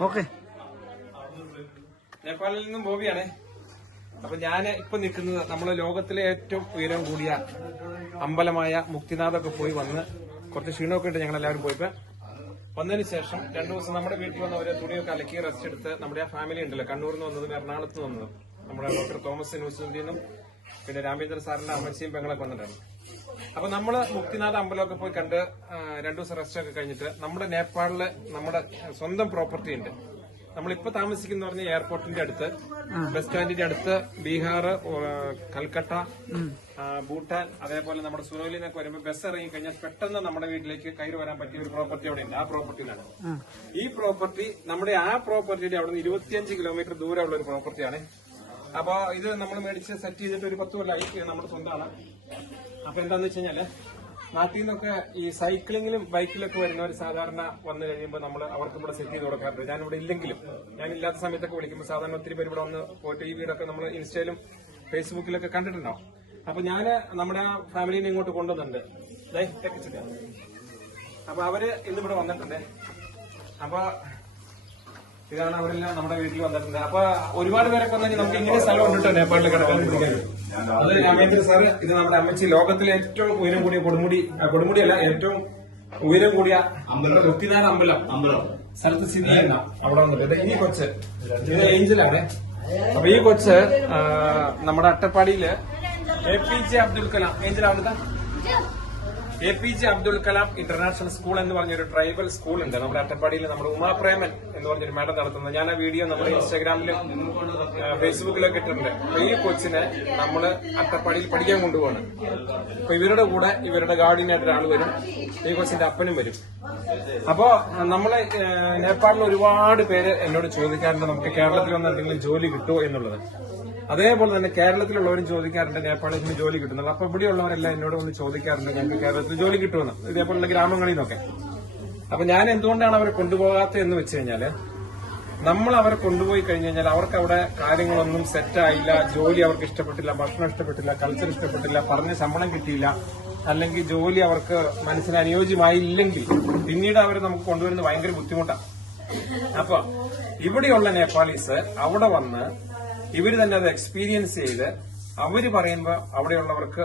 Okay നേപ്പാളിൽ നിന്നും ബോബിയാണേ. അപ്പൊ ഞാൻ ഇപ്പൊ നിൽക്കുന്നത് നമ്മളെ ലോകത്തിലെ ഏറ്റവും ഉയരം കൂടിയ അമ്പലമായ മുക്തിനാഥൊക്കെ പോയി വന്ന് കുറച്ച് ക്ഷീണമൊക്കെ ഉണ്ട് ഞങ്ങൾ എല്ലാവരും പോയപ്പോ. വന്നതിന് ശേഷം രണ്ടു ദിവസം നമ്മുടെ വീട്ടിൽ വന്ന ഒരു തുണിയൊക്കെ അലക്കി റെസ്റ്റ് എടുത്ത് നമ്മുടെ ആ ഫാമിലി ഉണ്ടല്ലോ. കണ്ണൂരിൽ നിന്ന് വന്നതും എറണാകുളത്ത് നിന്ന് വന്നതും. നമ്മുടെ ഡോക്ടർ തോമസ് ന്യൂസിൽ നിന്നും പിന്നെ രാമേന്ദ്ര സാറിന്റെ അമ്മച്ചിയും പെങ്ങളൊക്കെ വന്നിട്ടുണ്ട് അപ്പൊ നമ്മൾ മുക്തിനാഥ് അമ്പലമൊക്കെ പോയി കണ്ട് രണ്ടു ദിവസം റെസ്റ്റ് ഒക്കെ കഴിഞ്ഞിട്ട് നമ്മുടെ നേപ്പാളിൽ നമ്മുടെ സ്വന്തം പ്രോപ്പർട്ടി ഉണ്ട്. നമ്മളിപ്പോ താമസിക്കുന്ന പറഞ്ഞ എയർപോർട്ടിന്റെ അടുത്ത് ബസ് സ്റ്റാൻഡിന്റെ അടുത്ത് ബീഹാർ കൽക്കട്ട ഭൂട്ടാൻ അതേപോലെ നമ്മുടെ സുനോലിനൊക്കെ വരുമ്പോൾ ബസ് ഇറങ്ങി കഴിഞ്ഞാൽ പെട്ടെന്ന് നമ്മുടെ വീട്ടിലേക്ക് കയറി വരാൻ പറ്റിയ ഒരു പ്രോപ്പർട്ടി അവിടെ ഉണ്ട്. ആ പ്രോപ്പർട്ടിയിലാണ് ഈ പ്രോപ്പർട്ടി നമ്മുടെ ആ പ്രോപ്പർട്ടിയുടെ അവിടെ നിന്ന് ഇരുപത്തിയഞ്ച് കിലോമീറ്റർ ദൂരമുള്ള ഒരു പ്രോപ്പർട്ടിയാണ് അപ്പൊ ഇത് നമ്മൾ മേടിച്ച് സെറ്റ് ചെയ്തിട്ട് ഒരു പത്ത് കൊല്ലമായി ഇത് നമ്മുടെ സ്വന്തമാണ്. അപ്പൊ എന്താന്ന് വെച്ച് കഴിഞ്ഞാൽ നാട്ടിൽ നിന്നൊക്കെ ഈ സൈക്ലിങ്ങിലും ബൈക്കിലൊക്കെ വരുന്നവർ സാധാരണ വന്നു കഴിയുമ്പോൾ നമ്മൾ അവർക്കും ഇവിടെ സെറ്റ് ചെയ്ത് കൊടുക്കാറുണ്ട്. ഞാനിവിടെ ഇല്ലെങ്കിലും ഞാൻ ഇല്ലാത്ത സമയത്തൊക്കെ വിളിക്കുമ്പോൾ സാധാരണ ഒത്തിരി പേര് ഇവിടെ വന്ന് പോയിട്ട് ഈ വീടൊക്കെ നമ്മൾ ഇൻസ്റ്റയിലും ഫേസ്ബുക്കിലൊക്കെ കണ്ടിട്ടുണ്ടാവും അപ്പൊ ഞാൻ നമ്മുടെ ആ ഫാമിലിനെ ഇങ്ങോട്ട് കൊണ്ടുവന്നിട്ടുണ്ട്. അപ്പൊ അവർ ഇന്നിവിടെ വന്നിട്ടുണ്ട്. അപ്പൊ ഇതാണ് അവരെല്ലാം നമ്മുടെ വീട്ടിൽ വന്നിട്ടുണ്ട്. അപ്പൊ ഒരുപാട് പേരൊക്കെ വന്നെങ്കിൽ നമുക്ക് ഇങ്ങനെ സ്ഥലം ഉണ്ടിട്ടോ നേപ്പാളിൽ കിടക്കാൻ അത് രാമേന്ദ്ര സാറ് ഇത് നമ്മുടെ അമ്മച്ചി ലോകത്തിലെ ഏറ്റവും ഉയരം കൂടിയ കൊടുമുടി കൊടുമുടി അല്ല ഏറ്റവും ഉയരം കൂടിയ അമ്പലം. വൃത്തിനാഥ അമ്പലം. അമ്പലം. സ്ഥലത്ത് സ്ഥിതി ചെയ്യുന്ന അവിടെ വന്നിട്ട് ഇനി ഈ കൊച്ച്. ഇത് ഏഞ്ചലാണ്. അപ്പൊ ഈ കൊച്ച് നമ്മുടെ അട്ടപ്പാടിയിൽ A P J Abdul Kalam. Angel അവിടുത്തെ A P J Abdul Kalam international school എന്ന് പറഞ്ഞൊരു ട്രൈബൽ സ്കൂൾ ഉണ്ട്. നമ്മുടെ അട്ടപ്പാടിയിൽ നമ്മുടെ ഉമാപ്രേമൻ എന്ന് പറഞ്ഞൊരു മാഡം നടത്തുന്നത് ഞാൻ ആ വീഡിയോ നമ്മുടെ ഇൻസ്റ്റാഗ്രാമിലും ഫേസ്ബുക്കിലും ഫേസ്ബുക്കിലൊക്കെ ഇട്ടിട്ടുണ്ട്. ഈ കൊച്ചിനെ നമ്മൾ അട്ടപ്പാടിയിൽ പഠിക്കാൻ കൊണ്ടുപോകണം അപ്പൊ ഇവരുടെ കൂടെ ഇവരുടെ ഗാർഡിനായിട്ട് ഒരാൾ വരും. ഈ കൊച്ചിന്റെ അപ്പനും വരും. അപ്പോ നമ്മളെ നേപ്പാളിൽ ഒരുപാട് പേര് എന്നോട് ചോദിക്കാറുണ്ട് നമുക്ക് കേരളത്തിൽ വന്ന് എന്തെങ്കിലും ജോലി കിട്ടുമോ എന്നുള്ളത്? അതേപോലെ തന്നെ കേരളത്തിലുള്ളവരും ചോദിക്കാറുണ്ട് നേപ്പാളിൽ നിന്ന് ജോലി കിട്ടുന്നത് അപ്പൊ ഇവിടെയുള്ളവരെല്ലാം എന്നോട് വന്ന് ചോദിക്കാറുണ്ട് ഞങ്ങൾക്ക് കേരളത്തിൽ ജോലി കിട്ടുമെന്ന്. ഇതേപോലുള്ള ഗ്രാമങ്ങളിൽ നിന്നൊക്കെ. അപ്പൊ ഞാൻ എന്തുകൊണ്ടാണ് അവരെ കൊണ്ടുപോകാത്തത് എന്ന് വെച്ച് കഴിഞ്ഞാൽ നമ്മൾ അവരെ കൊണ്ടുപോയി കഴിഞ്ഞു കഴിഞ്ഞാൽ അവർക്ക് അവിടെ കാര്യങ്ങളൊന്നും സെറ്റായില്ല ജോലി അവർക്ക് ഇഷ്ടപ്പെട്ടില്ല ഭക്ഷണം ഇഷ്ടപ്പെട്ടില്ല കൾച്ചർ ഇഷ്ടപ്പെട്ടില്ല പറഞ്ഞ ശമ്പളം കിട്ടിയില്ല അല്ലെങ്കിൽ ജോലി അവർക്ക് മനസ്സിന് അനുയോജ്യമായില്ലെങ്കിൽ പിന്നീട് അവർ നമുക്ക് കൊണ്ടുവരുന്നത് ഭയങ്കര ബുദ്ധിമുട്ടാണ് അപ്പൊ ഇവിടെയുള്ള നേപ്പാളീസ് അവിടെ വന്ന് ഇവർ തന്നെ അത് എക്സ്പീരിയൻസ് ചെയ്ത് അവർ പറയുമ്പോ അവിടെയുള്ളവർക്ക്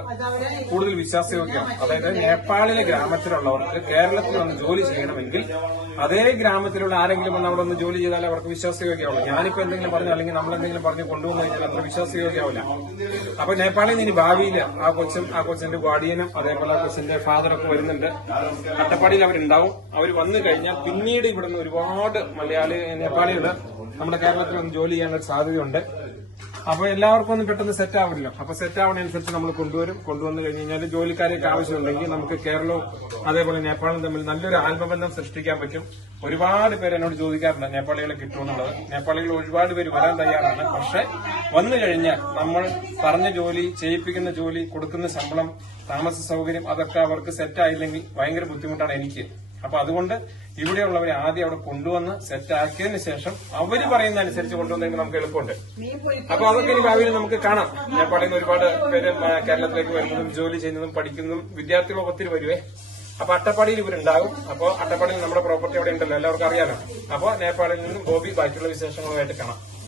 കൂടുതൽ വിശ്വാസയോഗ്യമാണ് അതായത് നേപ്പാളിലെ ഗ്രാമത്തിലുള്ളവർക്ക് കേരളത്തിൽ വന്ന് ജോലി ചെയ്യണമെങ്കിൽ അതേ ഗ്രാമത്തിലുള്ള ആരെങ്കിലും വന്ന് അവിടെ ഒന്ന് ജോലി ചെയ്താൽ അവർക്ക് വിശ്വാസയോഗ്യമാവുള്ളൂ. ഞാനിപ്പോ എന്തെങ്കിലും പറഞ്ഞു? അല്ലെങ്കിൽ നമ്മൾ എന്തെങ്കിലും പറഞ്ഞ് കൊണ്ടുവന്നു കഴിഞ്ഞാൽ അത്ര വിശ്വാസയോഗ്യമാവില്ല. അപ്പൊ നേപ്പാളിൽ നിന്ന് ഇനി ഭാവിയിൽ ആ കൊച്ചും ആ കൊച്ചന്റെ ഗാർഡിയനും അതേപോലെ ആ കൊച്ചിന്റെ ഫാദറൊക്കെ വരുന്നുണ്ട്. അട്ടപ്പാടിയിൽ അവരുണ്ടാവും. അവർ വന്നു കഴിഞ്ഞാൽ പിന്നീട് ഇവിടുന്ന് ഒരുപാട് മലയാളി നേപ്പാളികൾ നമ്മുടെ കേരളത്തിൽ വന്ന് ജോലി ചെയ്യാനുള്ള സാധ്യതയുണ്ട്. അപ്പൊ എല്ലാവർക്കും ഒന്നും പെട്ടെന്ന് സെറ്റ് ആവില്ല അപ്പൊ സെറ്റ് ആവണനുസരിച്ച് നമ്മൾ കൊണ്ടുവരും. കൊണ്ടുവന്നു കഴിഞ്ഞ് കഴിഞ്ഞാൽ ജോലിക്കാരെയൊക്കെ ആവശ്യമുണ്ടെങ്കിൽ നമുക്ക് കേരളവും അതേപോലെ നേപ്പാളും തമ്മിൽ നല്ലൊരു ആത്മബന്ധം സൃഷ്ടിക്കാൻ പറ്റും. ഒരുപാട് പേര് എന്നോട് ചോദിക്കാറുണ്ട് നേപ്പാളികളെ കിട്ടുമെന്നുള്ളത്? നേപ്പാളികൾ ഒരുപാട് പേര് വരാൻ തയ്യാറാണ്. പക്ഷെ വന്നു കഴിഞ്ഞാൽ നമ്മൾ പറഞ്ഞ ജോലി ചെയ്യിപ്പിക്കുന്ന ജോലി കൊടുക്കുന്ന ശമ്പളം താമസ സൗകര്യം അതൊക്കെ അവർക്ക് സെറ്റ് ആയില്ലെങ്കിൽ ഭയങ്കര ബുദ്ധിമുട്ടാണ് എനിക്ക്. അപ്പൊ അതുകൊണ്ട് ഇവിടെയുള്ളവരെ ആദ്യം അവിടെ കൊണ്ടുവന്ന് സെറ്റ് ആക്കിയതിന് ശേഷം അവർ പറയുന്ന അനുസരിച്ച് കൊണ്ടുവന്നെങ്കിൽ നമുക്ക് എളുപ്പമുണ്ട്. അപ്പൊ അതൊക്കെ ഇനി ഭാവിയിൽ നമുക്ക് കാണാം. നേപ്പാളിൽ നിന്ന് ഒരുപാട് പേര് കേരളത്തിലേക്ക് വരുന്നതും ജോലി ചെയ്യുന്നതും പഠിക്കുന്നതും വിദ്യാർത്ഥികൾ ഒത്തിരി വരുവേ. അപ്പൊ അട്ടപ്പാടിയിൽ ഇവരുണ്ടാകും. അപ്പൊ അട്ടപ്പാടിയിൽ നമ്മുടെ പ്രോപ്പർട്ടി അവിടെ ഉണ്ടല്ലോ. എല്ലാവർക്കും അറിയാലോ. അപ്പൊ നേപ്പാളിൽ നിന്നും ഗോപി ബാക്കിയുള്ള വിശേഷങ്ങളുമായിട്ട് കാണാം.